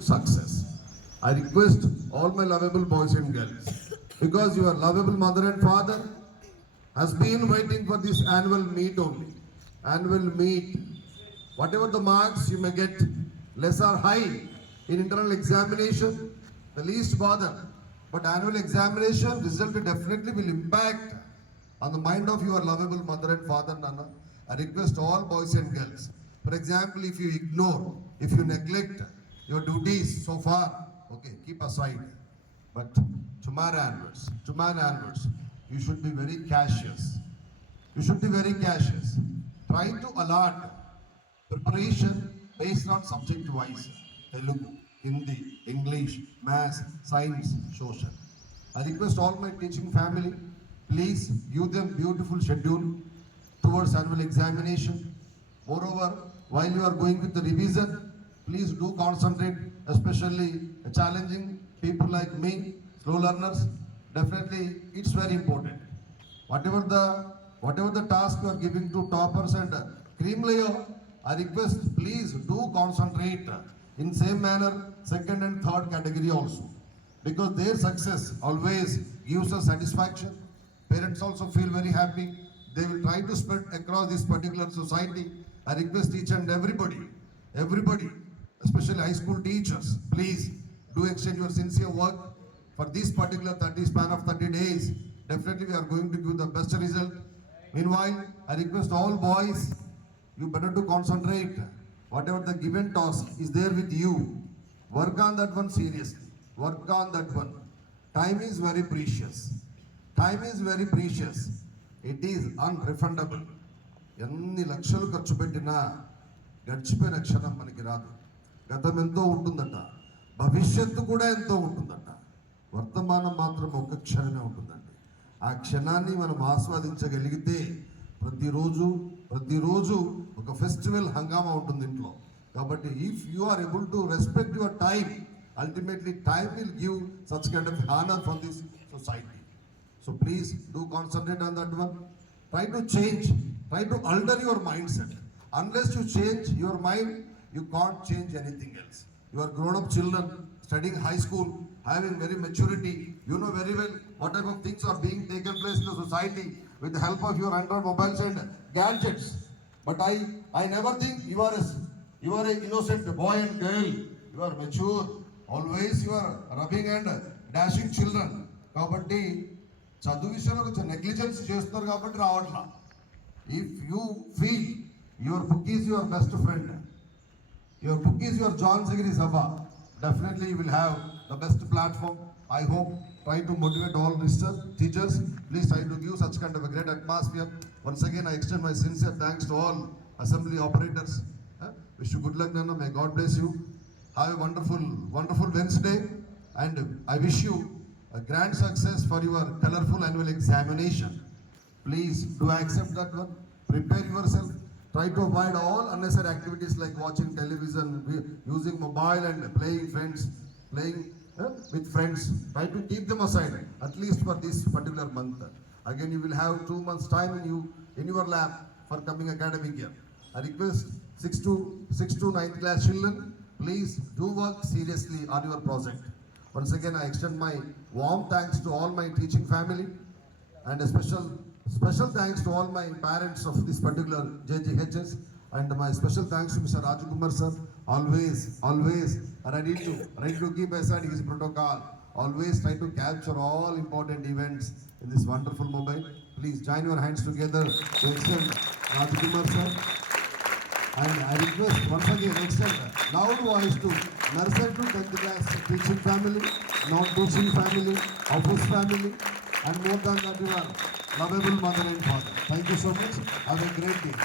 success. I request all my lovable boys and girls, because your lovable mother and father has been waiting for this annual meet only. Annual meet. Whatever the marks you may get, less or high in internal examination, the least bother. But annual examination result definitely will impact on the mind of your lovable mother and father, Nana. I request all boys and girls. For example, if you ignore, if you neglect your duties so far, okay, keep aside. But tomorrow onwards, you should be very cautious. You should be very cautious. Try to allot preparation based on subject wise. Telugu, Hindi, English, Maths, Science, Social. I request all my teaching family, please give them beautiful schedule towards annual examination. Moreover, while you are going with the revision, please do concentrate, especially challenging people like me, slow learners. Definitely, it's very important. Whatever the task you are giving to toppers and cream layer, I request please do concentrate in same manner second and third category also, because their success always gives us satisfaction. Parents also feel very happy. They will try to spread across this particular society. I request each and everybody, especially high school teachers, please do extend your sincere work for this particular 30 span of 30 days. Definitely we are going to give the best result. Meanwhile, I request all boys, you better to concentrate. Whatever the given task is there with you, work on that one seriously. Work on that one. Time is very precious. Time is very precious. It is unrefundable. ఎన్ని లక్షలు ఖర్చు పెట్టినా గడిచిపోయిన క్షణం మనకి రాదు. గతం ఎంతో ఉంటుందట, భవిష్యత్తు కూడా ఎంతో ఉంటుందట, వర్తమానం మాత్రం ఒక క్షణమే ఉంటుందండి. ఆ క్షణాన్ని మనం ఆస్వాదించగలిగితే ప్రతిరోజు ఒక ఫెస్టివల్ హంగామా ఉంటుంది ఇంట్లో. కాబట్టి if you are able to respect your time, ultimately time will give such kind of honour for this society. So please do concentrate on that one. Try to change, try to alter your mindset. Unless you change your mind, you can't change anything else. You are grown-up children studying high school, having very maturity. You know very well what type of things are being taken place in the society with the help of your Android mobiles and gadgets. But I never think you are an innocent boy and girl. You are mature. Always you are rubbing and dashing children. కాబట్టి చదువు విషయంలో కొంచెం negligence చేస్తున్నారు కాబట్టి రావట్లా. If you feel your book is your best friend, your book is your జాన్ సిగిరి సభ, definitely you will have the best platform. I hope try to motivate all teachers. Please try to give such kind of a great atmosphere. Once again, I extend my sincere thanks to all assembly operators. Wish you good luck, Nana. May God bless you. Have a wonderful Wednesday, and I wish you a grand success for your colorful annual examination. Please do accept that one. Prepare yourself. Try to avoid all unnecessary activities like watching television, using mobile and playing with friends. Try to keep them aside, at least for this particular month. Again, you will have 2 months time in your lab for coming academic year. I request 6 to 9th class children, please do work seriously on your project. Once again, I extend my warm thanks to all my teaching family, and a special thanks to all my parents of this particular JGHS, and my special thanks to Mr. Rajakumar sir, always ready to keep aside his protocol, always try to capture all important events in this wonderful mobile. Please join your hands together to extend Rajakumar sir. And I request once again extend loud voice to nursery to 10th class teaching family, non-teaching family, office family, and more than that, your lovable mother and father. Thank you so much. Have a great day.